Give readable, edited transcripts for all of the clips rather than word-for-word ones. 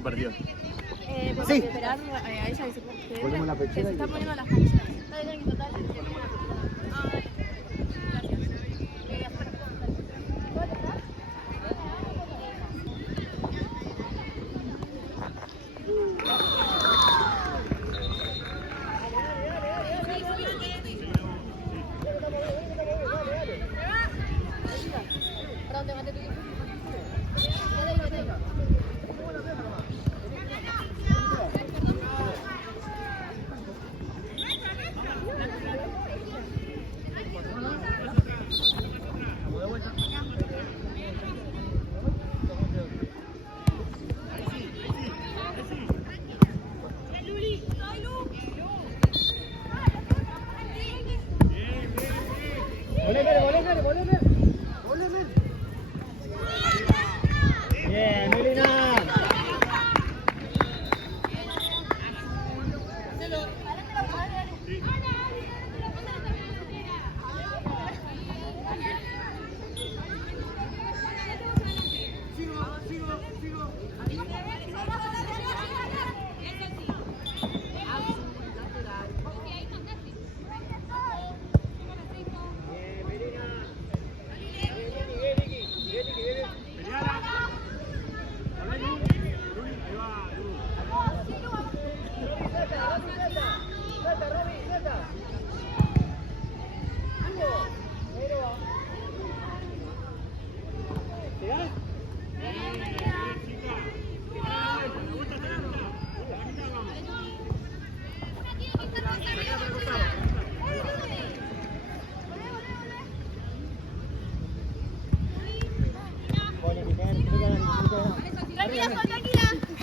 fue partido. Sí. Esperar a ella Ponemos la que se pechera está y- poniendo las camisetas. Dale, dale, total. ¿Para dónde mate tu equipo? Bien, Melina.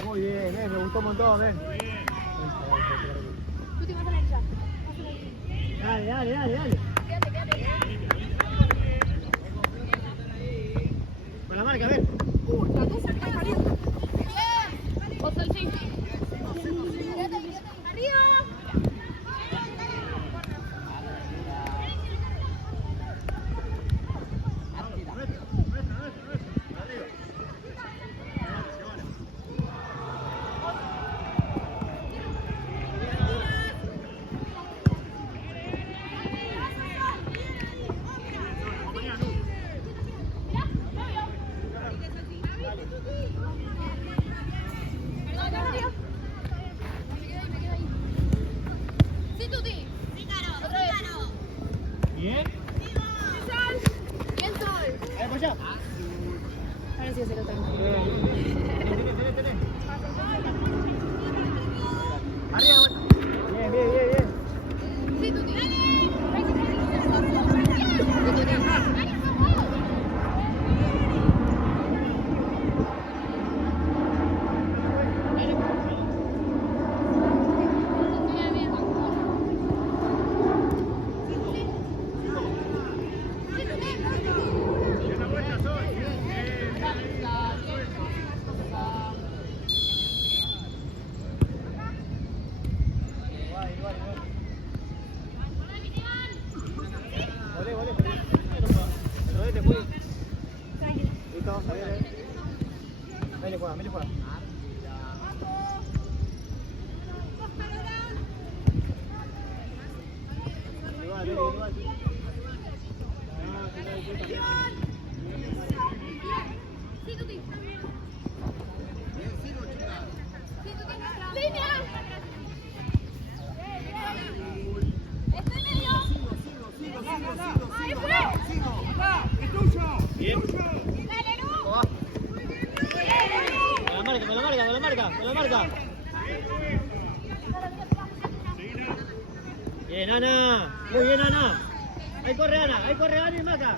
Muy bien, me gustó un montón, ven. Tú te vas a la derecha. Dale. Con la marca, a ver. La cosa está saliendo. Oso el sí. ¡Arriba! Sí, Tuti. Otra vez. Bien. Bien, Sol. Ahí, pues ya. Ahora sí hacer otra. Tenés. Arriba, bien. Sí, Tuti. Listo, Mele juega. Igual. Sí, Tuti. ¡Línea! ¡Estoy medio! ¡Ahí fue! Bien. ¡Dale, Lu! Me lo marca. Bien, Ana. Muy bien, Ana. Ahí corre Ana y Maca.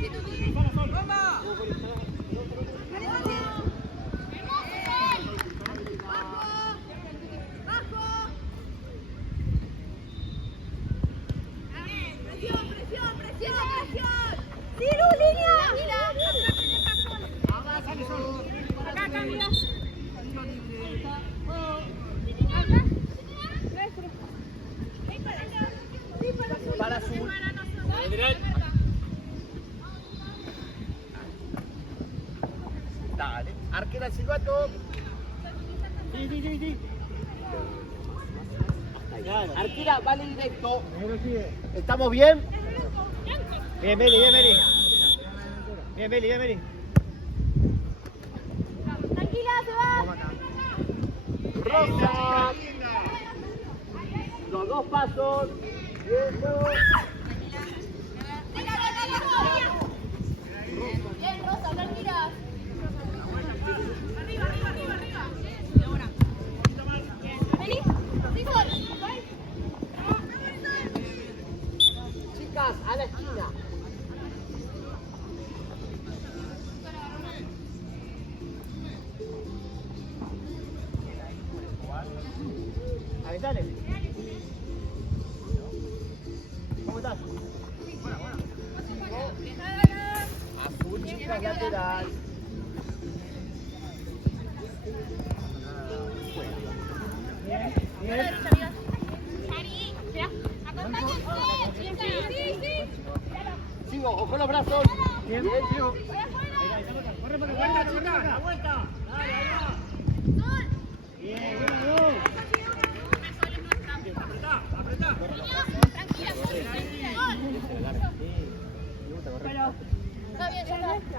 Sí, Tuti. al silbato. Sí, sí, sí, sí. Claro. Arquera, vale directo. Pero sigue. ¿Estamos bien? Bien, Meli, bien, Meli. Bien, Meli, bien, Meli. Tranquila, se va. Rosa. Los dos pasos. Bien, juego. Bien, Rosa, tranquila. Arriba, arriba, arriba, arriba. Vení. Sí, gol. Chicas, a la esquina. Ahí sale. ¿Cómo estás? Azul, chicas, lateral. Bien. Sigo, ojo los brazos. Bien. Bien, sigo. Corre para acá, corre para acá. La vuelta. Dale, ahí va. Bien, bien, Manu. Apretá, apretá. Está bien, ya está.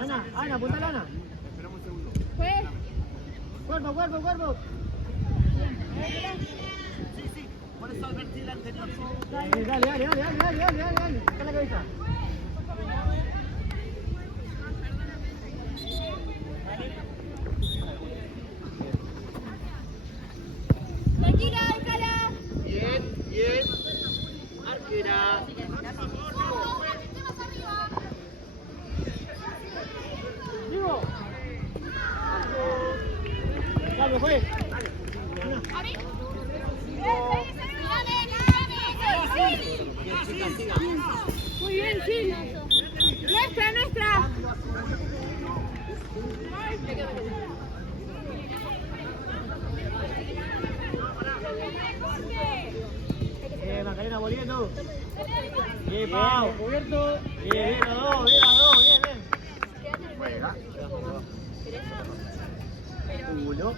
Ana, Ana, apuntala, Ana. Fue. Cuerpo, cuerpo, cuerpo. Por eso advertí el anterior. Dale, dale, dale, dale, dale, dale, dale, dale. Está la cabeza. Tranquila, déjala. Bien, bien. Arquera. Digo. Cambio, juez. Muy bien, sí. Nuestra, nuestra. Macarena volviendo. Bien, Pau. Cubierto. Bien, bien, los dos, bien, los dos, bien, bien. Juega. Uno.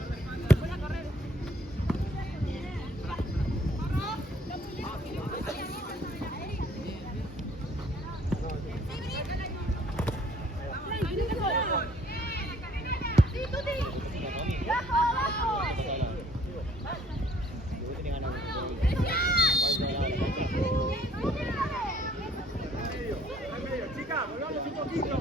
Chicas, volvamos un poquito.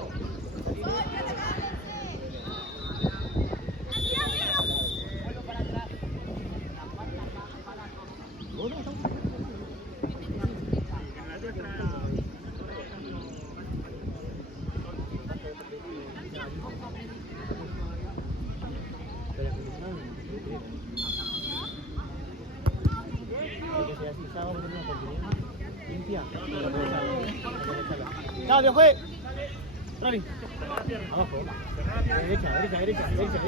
Claudio, fue. Ravi. Abajo. Derecha, derecha, derecha, derecha, derecha.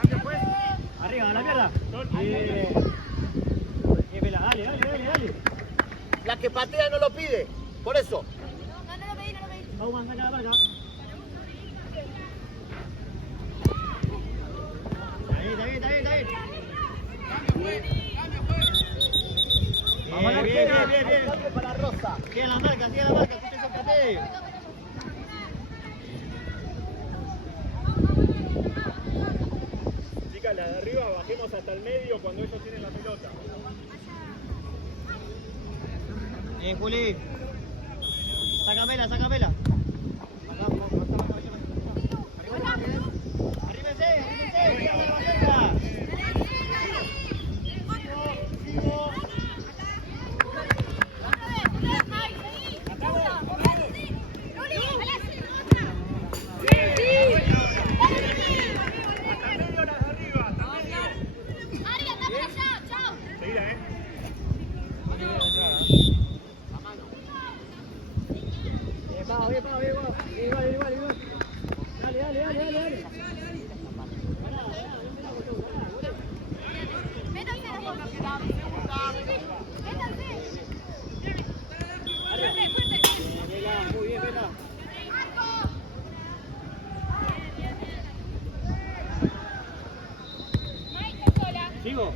Cambio, pues. Arriba, a la mierda. Bien. Bien, Vela, dale, dale, dale, dale. La que patea no lo pide. Por eso. No, no lo pedí, no lo pedí. Vamos a sacar la marca. Está bien, está bien, está bien, está bien. Vamos a la Bien, bien, arquera. bien, bien, bien. Cambio para Rosa. Sigue la marca, escúchese el pateo. Chicas, la de arriba bajemos hasta el medio cuando ellos tienen la pelota. Bien, Juli. Sácamela, sácamela. Arrímense, arrímense. Cuidado de la bandeja. Sigo. Hasta el medio las de arriba, hasta el medio. Seguida, Bien, vamos, bien. Vela, muy bien, Vela. Sigo.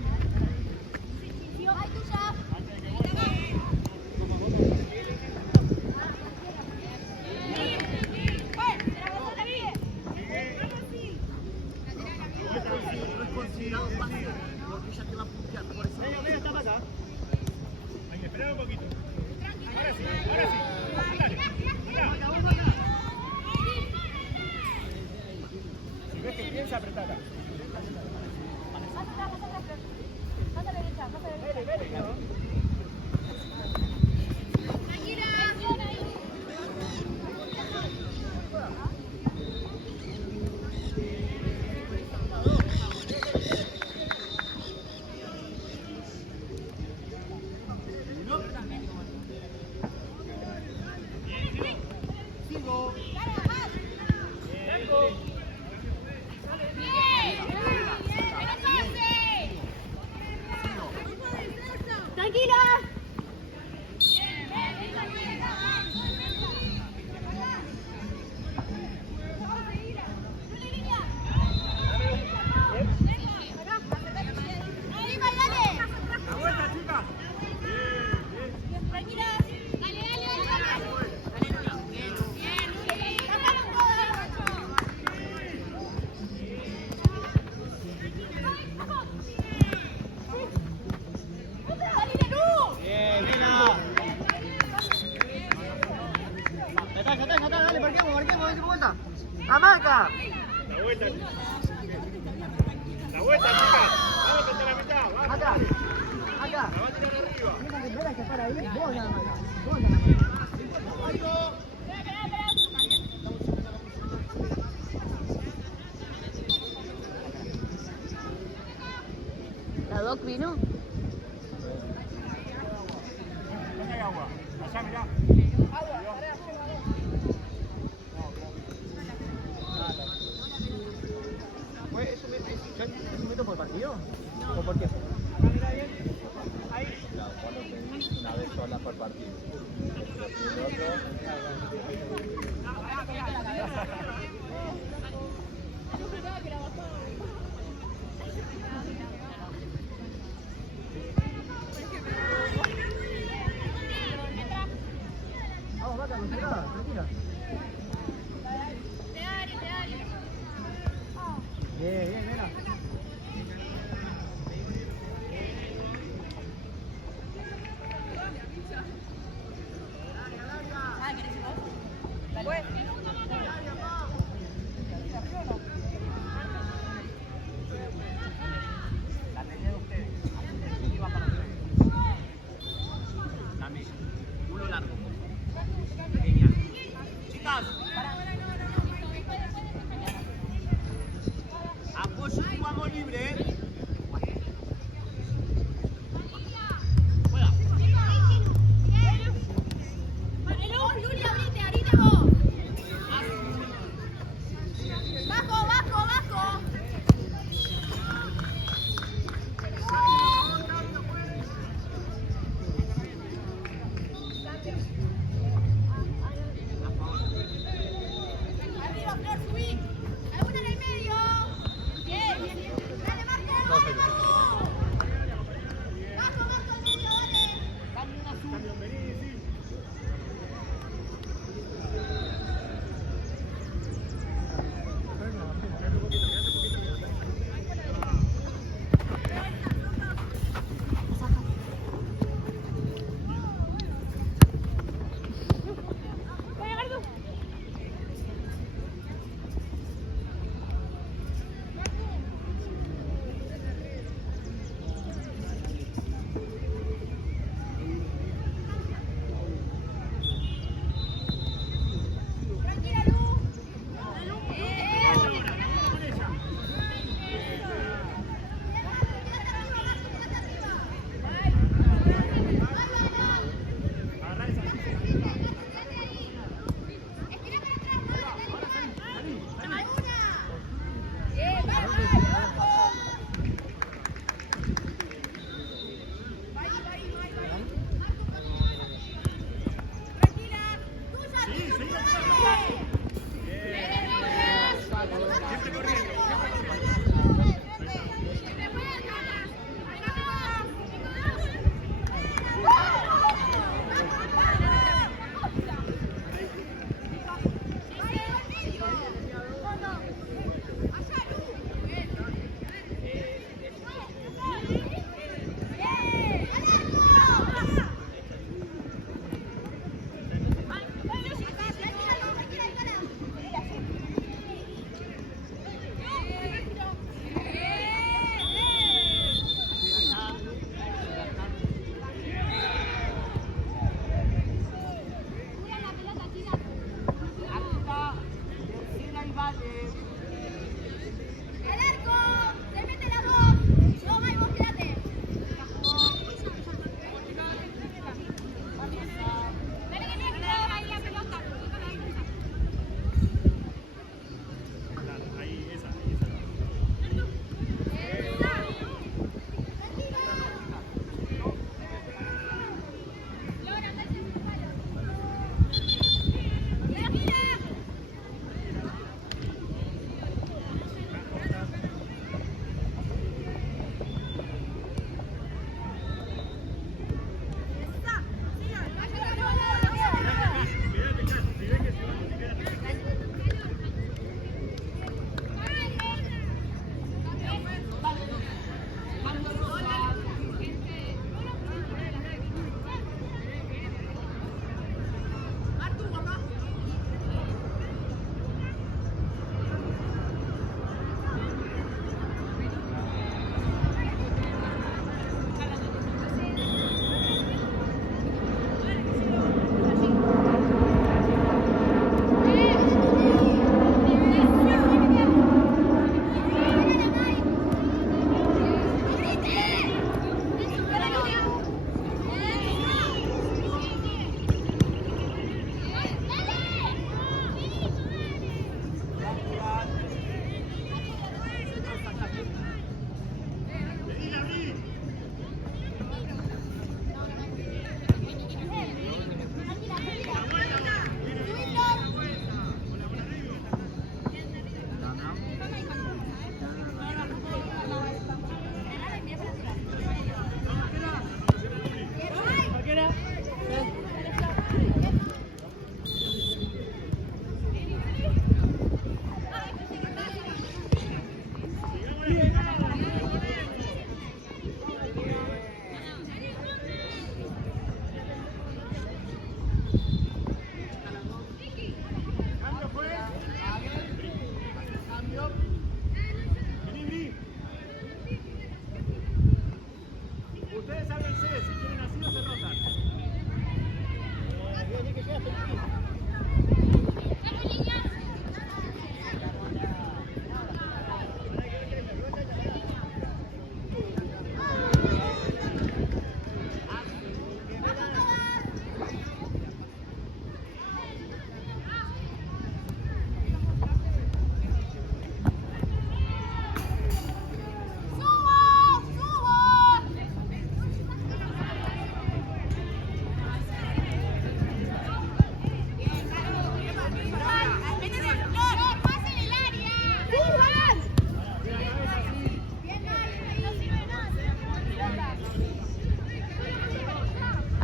No es considerado pase porque ella te va a puntear. Por eso. Venga, venga, está acá. Hay que esperar un poquito. Ahora sí, ahora sí. Si ves que piensa, apretala. Bien, Vela. Ya está, dale, marquemos, vuelta. ¡La marca! La vuelta. La vuelta, chicas. Vamos hasta la mitad. Vamos. Acá. La va a tirar arriba. La Doc vino. ¿Dónde hay agua? Allá, mirá. ¿Es un metro por partido? ¿O por qué? Una vez sola por partido. El otro, Vamos, vaca, concentrada, tranquila. Bien, Vela.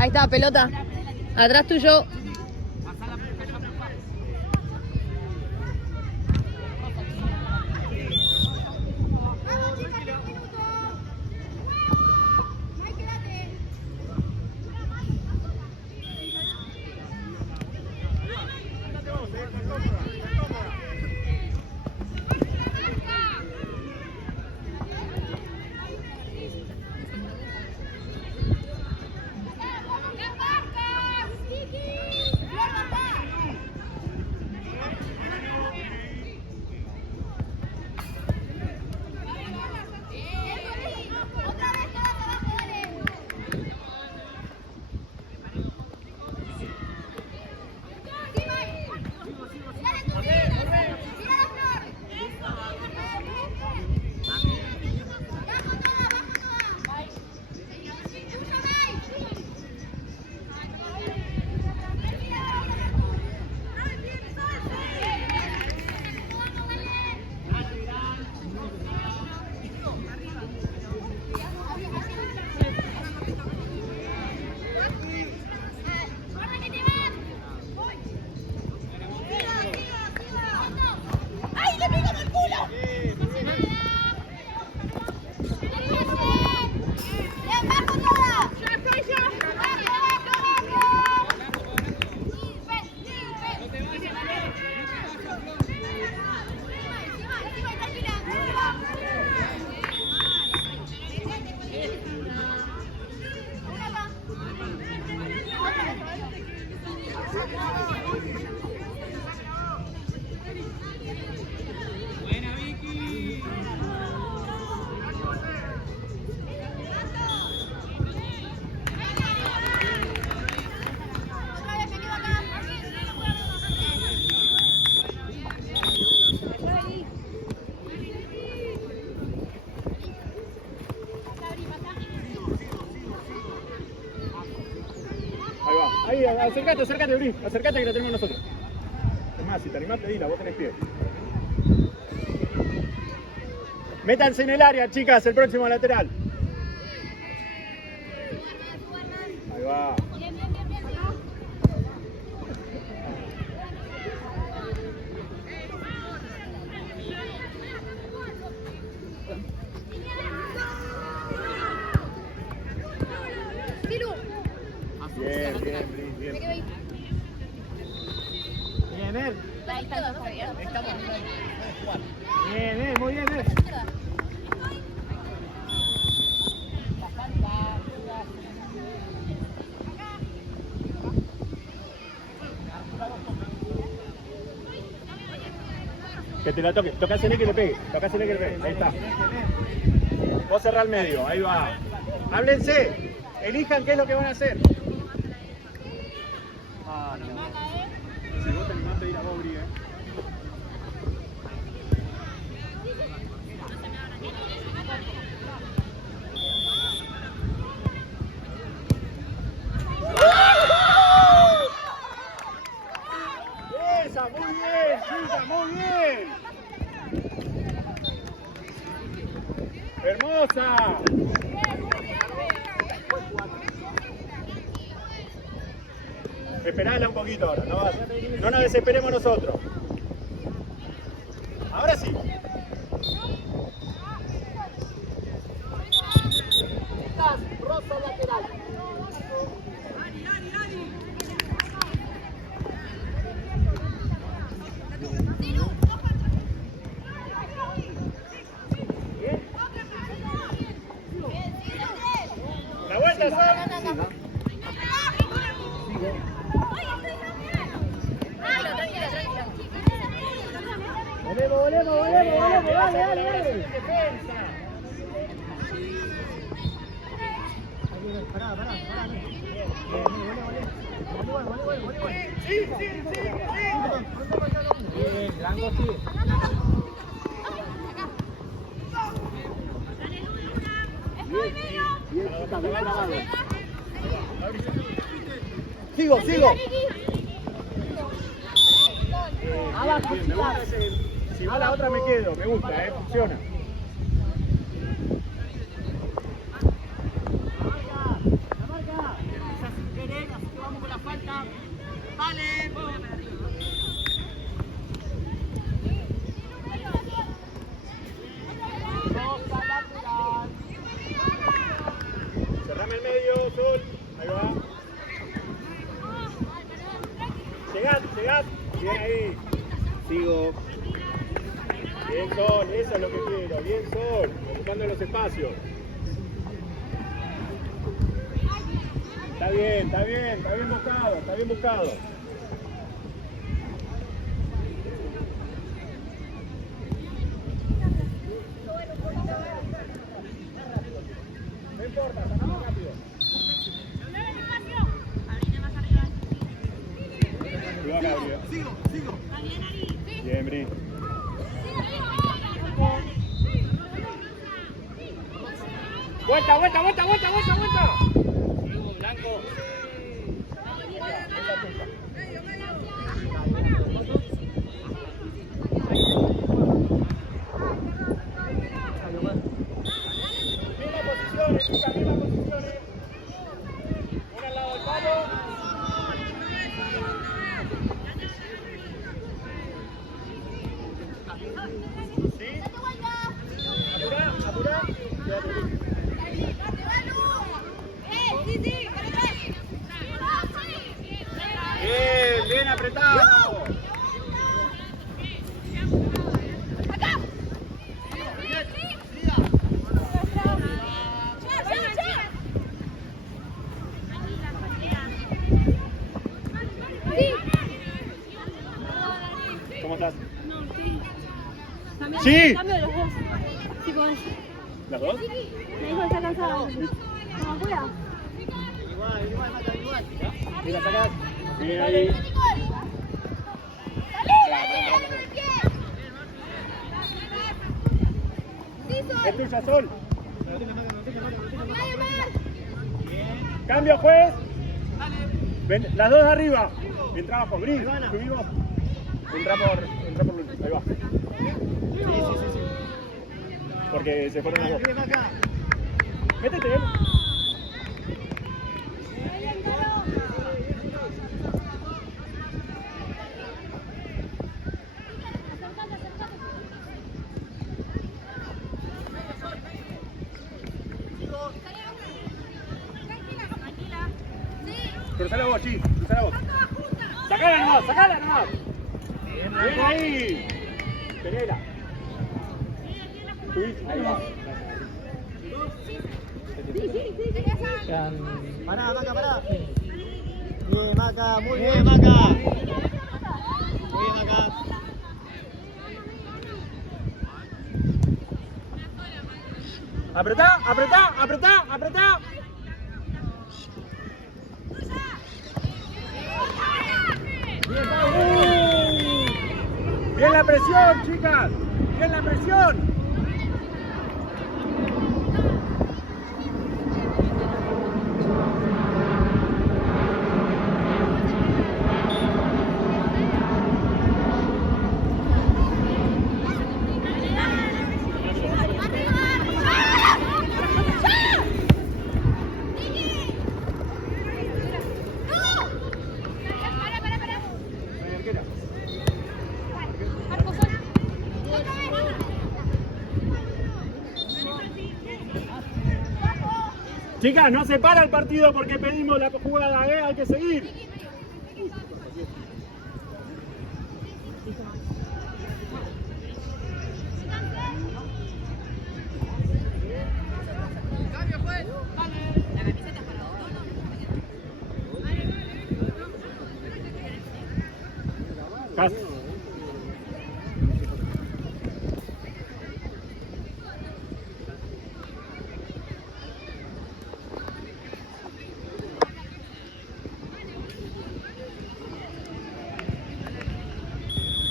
Ahí está, pelota. Atrás tuyo. Ahí, acércate, Uri, acércate que la tenemos nosotros. Es más, si te animás, pedila, vos tenés pie. Métanse en el área, chicas, el próximo lateral. Ahí va. Bien, bien. Bien, Mer. Ahí está, Javier. Bien, muy bien, Mer. Que te la toque, tocásele que le pegue, ahí está. Vos cerrá al medio, ahí va. Háblense, elijan qué es lo que van a hacer. Si vos te animás a pedir a vos, Uri, ¡Esa! ¡Muy bien, chica! ¡Muy bien! ¡Hermosa! Esperala un poquito ahora, no nos desesperemos nosotros. Ahora sí. Rosa lateral. La vuelta, Sol. Volemos, dale. Pará. Sí. Bien, Blanco, sí. Sigo. Abajo, me gusta si va la otra me quedo, me gusta, funciona. La marca. va. Llegad. Bien ahí. Sigo. Bien, Sol, eso es lo que quiero. Bien, Sol, ocupando los espacios. Está bien buscado. No importa, sacamos rápido. Cuidado, Gabriel. Sigo. Bien, Bri. Vuelta. Blanco. Mismas posiciones, chicas, mismas posiciones. Una al lado del palo. ¿Sí? Apurá. Bien apretado. ¿Cómo estás? Sí. Cambio de los dos. Sí, con eso. ¿Las dos? Me dijo que está cansado. No, apura. Igual. ¿Y la sacas? Bien ahí. Es tuya, Sol. Cambio, juez. Ven, las dos de arriba. Bien trabajo, Gris. Subimos. Entra por Luis. Ahí va. Sí. Porque se fueron las dos. Métete. Cruzala vos, sí. Cruzala vos. Sacala nomás. Bien ahí. Tenela. Subí. Ahí va. Pará, Maca. Bien, Maca, muy bien, Maca. Apretá. Bien la presión, chicas. Bien la presión. Chicas, no se para el partido porque pedimos la jugada, hay que seguir. Casi.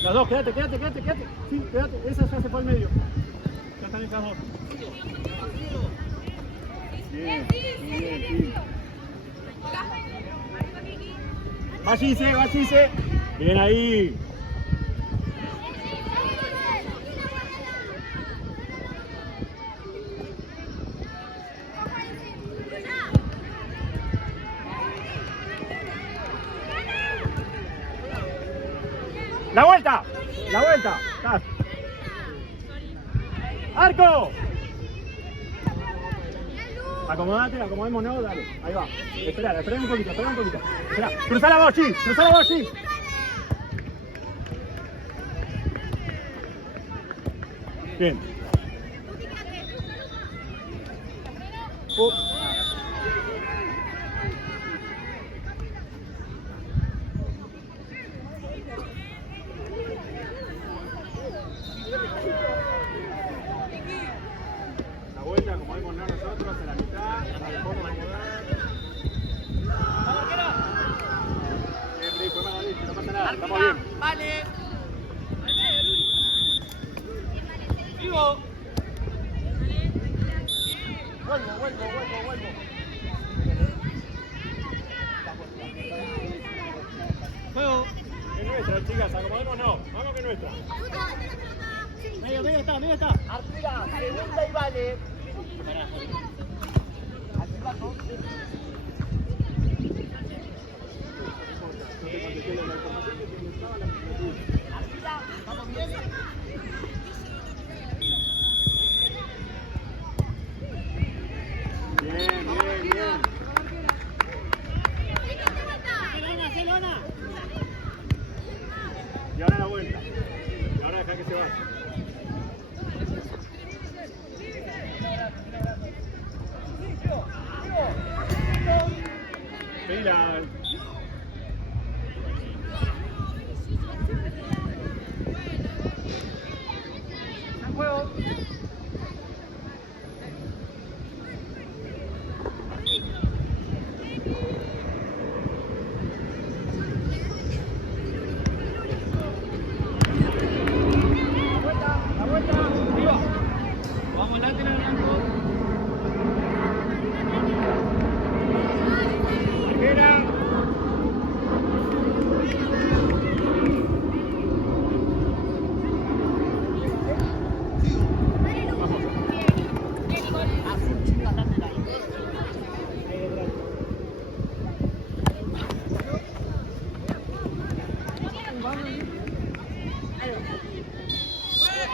Las dos, quédate. Sí, quédate. Esa ya se fue al medio. Ya están esas dos. Bien, sí. Vallise. Bien ahí. La vuelta. ¡Cas! ¡Arco! Acomódate, acomodémonos, dale. Ahí va. Espera un poquito, espera. Espera. Cruzá la voz, Chi. Bien. La vuelta, acomodémonos nosotros en la mitad. Hasta el fondo, bien, fue mal, no pasa nada, estamos bien. Vale. Vivo. Vuelvo. Juego. Es nuestra, chicas, acomodémonos. Vamos que es nuestra. Medio está. Arriba, segunda y vale. Bien. Barcelona. Y ahora la vuelta. Y ahora deja que se vaya. Mira. Juego. La vuelta. Arriba. Vamos lateral blanco. Primera.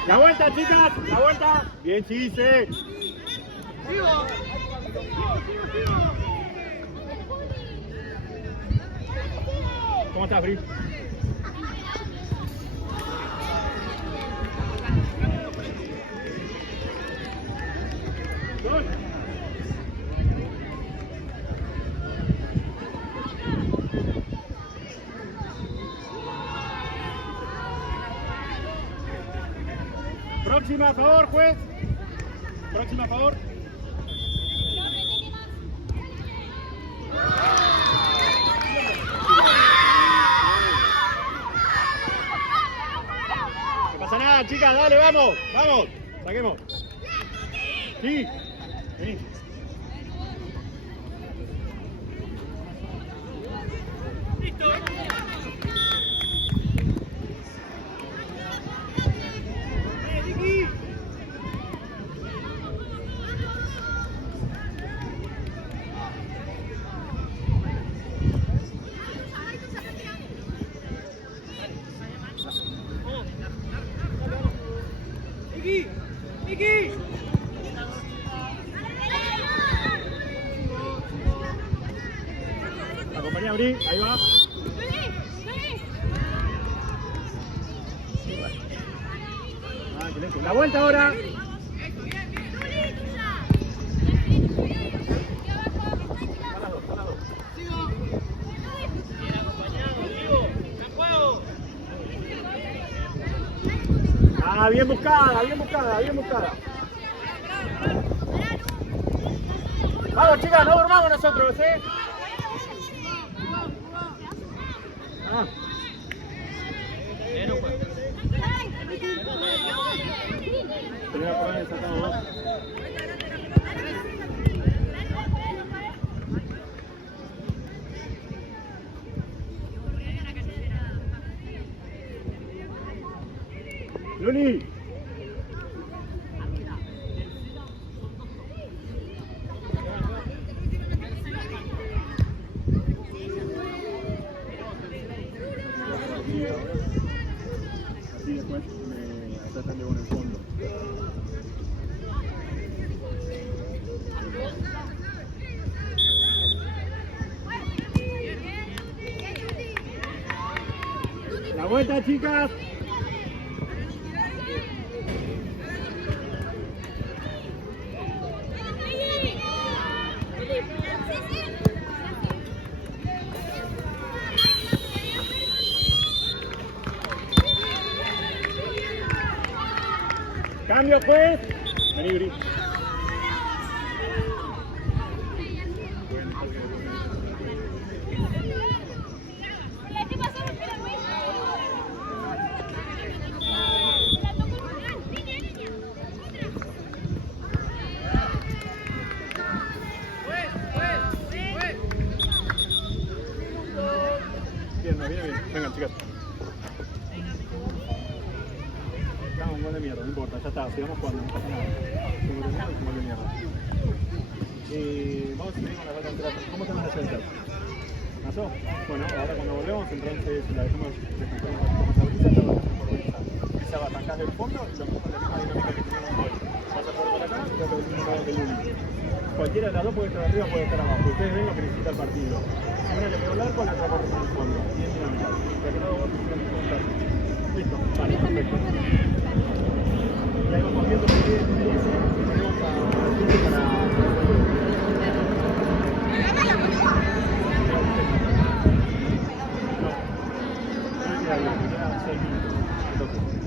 La vuelta, chicas, la vuelta. Bien, Chise. Vivo. ¿Cómo estás, Bri? Gol. Próxima, a favor, juez. Próxima, a favor. No pasa nada, chicas, dale, vamos, saquemos. Sí, vení. Miki. Acompaña a Bri, ahí va. Ah, excelente. La vuelta ahora. Ah, bien buscada. Vamos, chicas, no durmamos nosotros, ¿eh? Ah. Primera por ahí, sacamos dos. Luli. Así después me tratan de poner el fondo. La vuelta, chicas. Cambio, pues. Vení, Bri. Bien, viene bien. Vengan, chicas. Estamos un gol de mierda, no importa, ya está, sigamos jugando, no pasa nada. Un gol de mierda, un gol de mierda. Vamos a seguir con la vuelta entera. ¿Cómo están las defensas? ¿Pasó? Bueno, ahora cuando volvemos, entonces la dejamos descansar un ratito más a Brisa, la vamos a por Brisa. Brisa va a arrancar del fondo y lo mismo la misma dinámica que teníamos hoy. Vas a por acá y vas a ver un lado del único. Cualquiera de las dos puede estar arriba, puede estar abajo. Ustedes ven lo que necesita el partido. Una le pegó el arco, la otra corre por el fondo. Bien dinámica. Ya que no vos necesitan preguntar. Listo, vale, perfecto. Y ahí vamos viendo que tenemos a Julio para...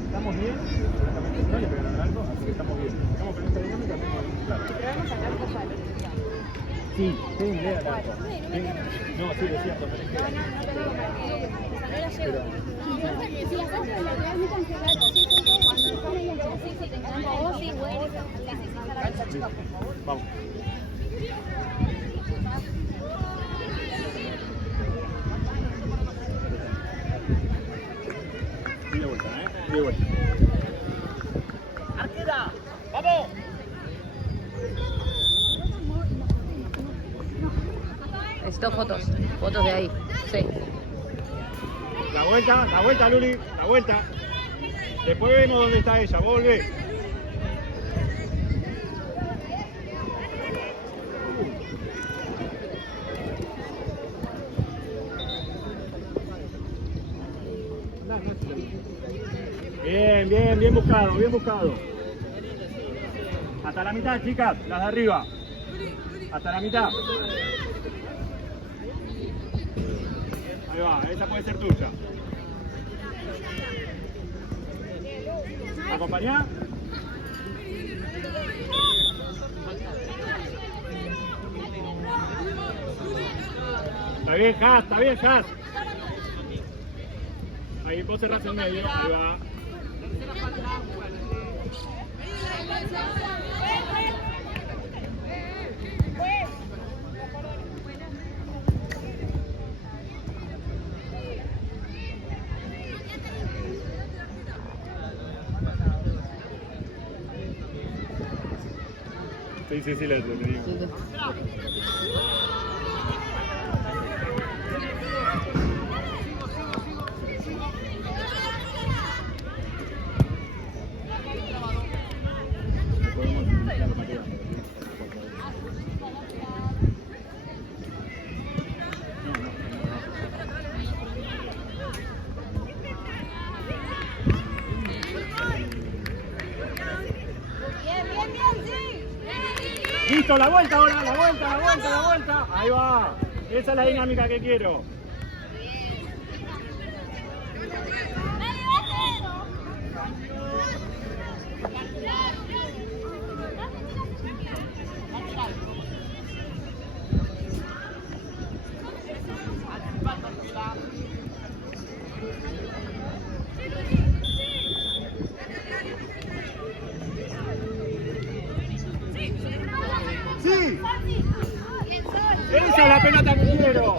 Estamos bien, no le pegaron algo, así que estamos bien. Estamos con esta dinámica, claro. Sí, lea el arco. No, sí, es cierto, tenés que... Pero... Si las otras la verdad no cancelar, cuando están ahí en Chelsea, si te encanta vos, sí, bueno, Vamos. Y de vuelta, y de vuelta. ¡Arquera! ¡Vamos! Necesito fotos de ahí, sí. La vuelta, Luli, la vuelta. Después vemos dónde está ella, volve. Bien buscado, bien buscado. Hasta la mitad, chicas, las de arriba. Hasta la mitad. Ahí va, esa puede ser tuya. ¿Acompañá? Está bien, Has. Ahí vos cerrás en medio, ahí va. Sí, la tenía. Listo, la vuelta ahora, la vuelta. Ahí va. Esa es la dinámica que quiero. ¡Sí! ¡Esa es la pelota que quiero!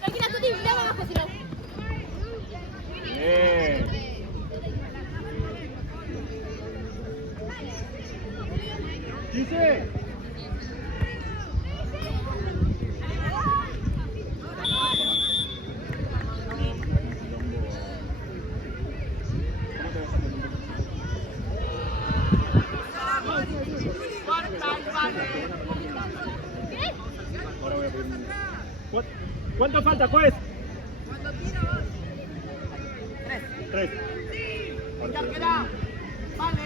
Tranquila, Tuti, mirá abajo, si no. Bien. ¡Dice! ¿Cuánto falta, juez? 3. Ya queda. Vale.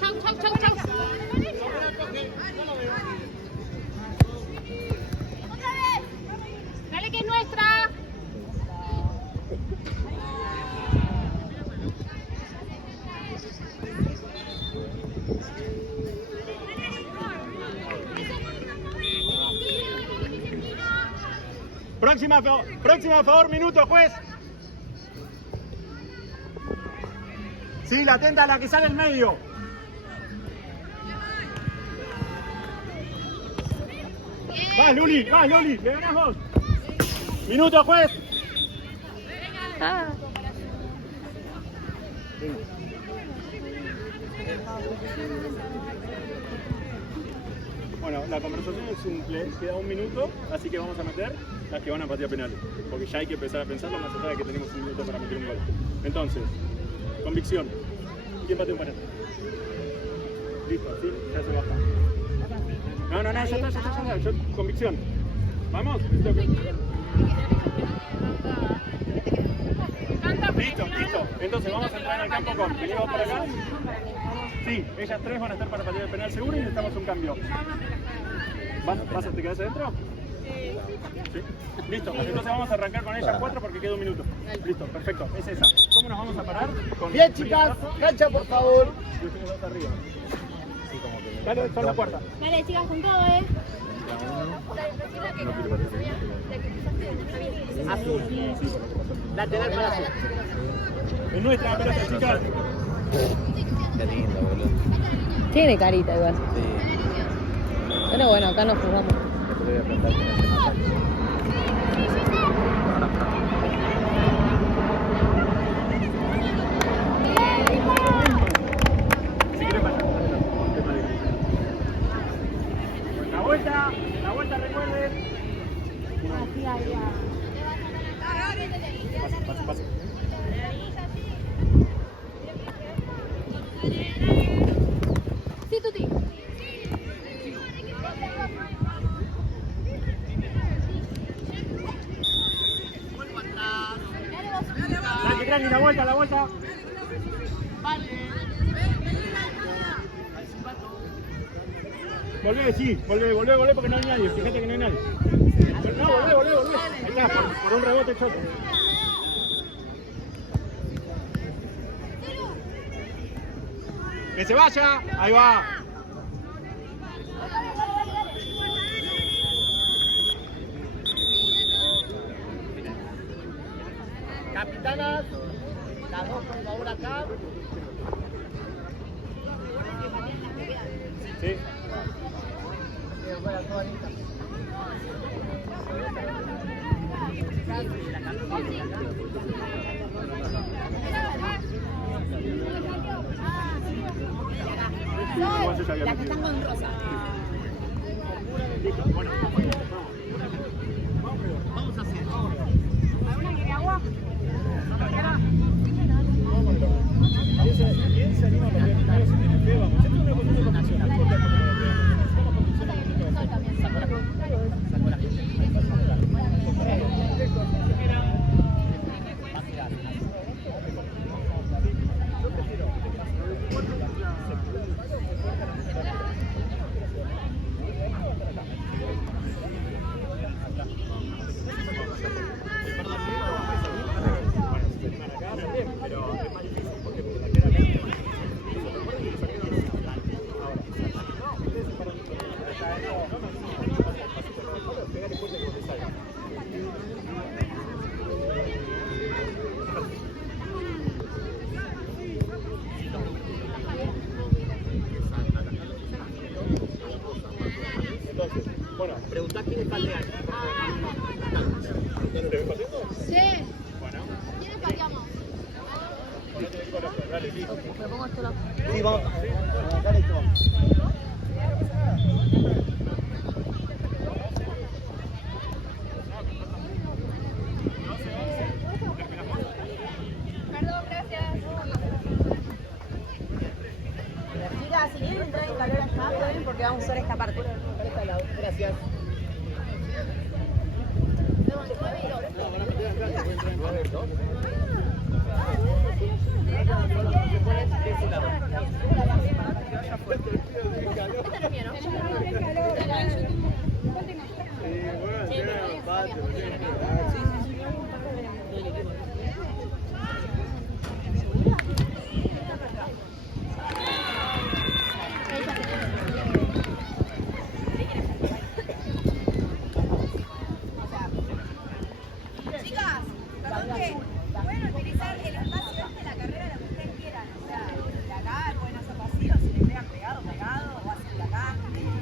Chau, chau, chau, chau. Otra vez. Dale que es nuestra. Próxima a favor, minuto, juez. Sí, la atenta a la que sale en medio. Vas, Luli, le ganás vos. Minuto, juez. Ah. Bueno, la conversación es simple, queda un minuto, así que vamos a meter las que van a patear penales, porque ya hay que empezar a pensarlo más allá de que tenemos un minuto para meter un gol. Entonces, convicción. ¿Quién patea un penal? Listo, así ya se baja. No, ya está. Convicción. ¿Vamos? Listo. Entonces vamos a entrar en el campo con. Venimos por acá. Sí, ellas 3 van a estar para patear el penal seguro y necesitamos un cambio. ¿Te quedás adentro? Sí. Listo, entonces vamos a arrancar con ellas 4 porque queda un minuto. Listo, perfecto, es esa. ¿Cómo nos vamos a parar? Bien, chicas, cancha por favor. Yo tengo 2 arriba. Dale, son la puerta. Dale, chicas, con todo, Azul. Lateral para azul. Es nuestra la pelota, chicas. Qué lindo, boludo. Tiene carita igual. Sí. Pero bueno, acá nos jugamos. Después voy a preguntar quién es el más. Si quieres pasar. La vuelta recuerden. Pase. Sí, Tuti. Tranqui, la vuelta. Volvé porque no hay nadie, fíjate que no hay nadie. No, volvé. Ahí está, por un rebote choto. ¡Que se vaya! Ahí va. Capitanas, las 2 por favor acá. Sí. Las que están con rosa. Listo, bueno. Vamos a hacer. ¿Alguna quiere agua? ¿Quién se anima a patear primero si tiene fe? Vamos. Esto es una cuestión de condición. Bueno, Preguntá quiénes patean. ¿te ven pateando? Sí. Bueno. ¿Quiénes pateamos? Dale, listo. Me pongo esto la... Sí, vamos. Acá listo. Perdón. profesor esta parte. Gracias. Chicas, perdón que pueden utilizar el espacio este de la carrera lo que ustedes quieran. O sea, de acá pueden hacer vacío, si les pegan pegado, o hacen de acá.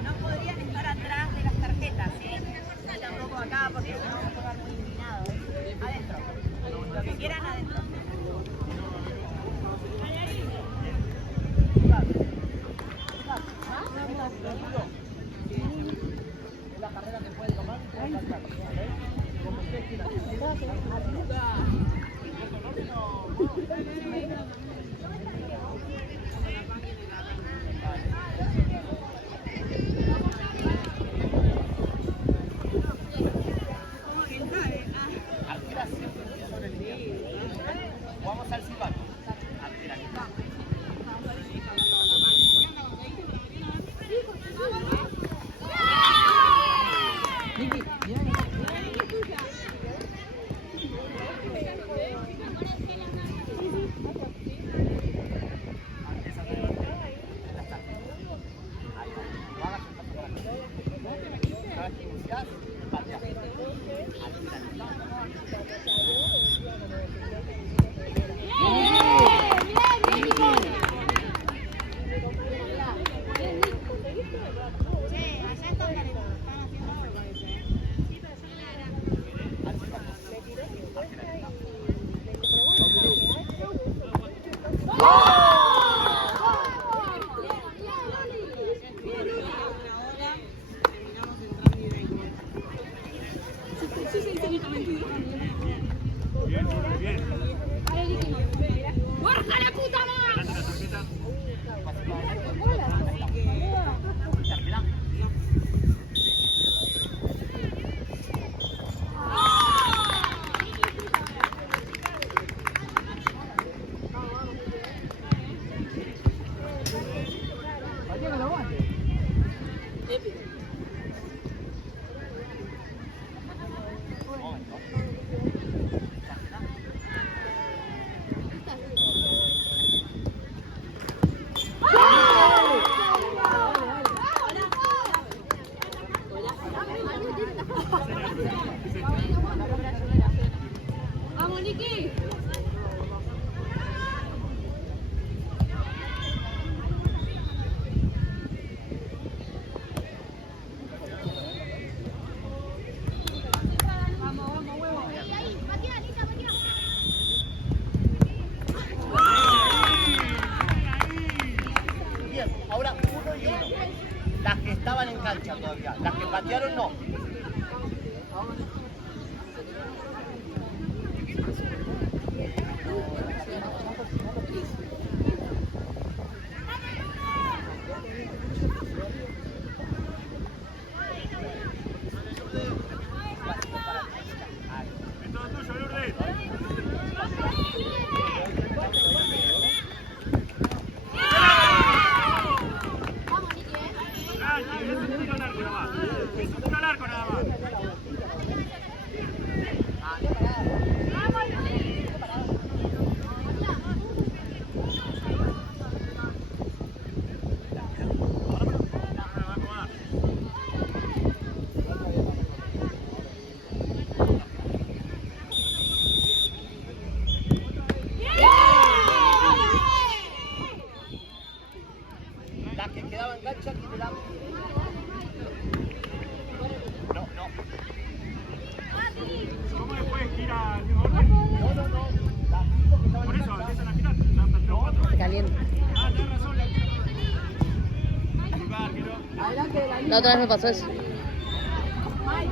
No podrían estar atrás de las tarjetas, ¿sí? Tampoco acá porque no vamos a quedar muy inclinados. Adentro. Lo que quieran adentro. Vamos al silbato. ¡Vamos, Niki! Bien, ahora 1 y 1. Las que estaban en cancha todavía. Las que patearon no. Las que quedaban en cancha, ¿quién era? No. ¿Cómo después gira al mismo orden? No. Las 5 que estaban Por en eso, cancha. empiezan a girar. No, 4. Caliente. Ah, tenés razón. Disculpa, arquero. La otra vez me pasó eso. Ay,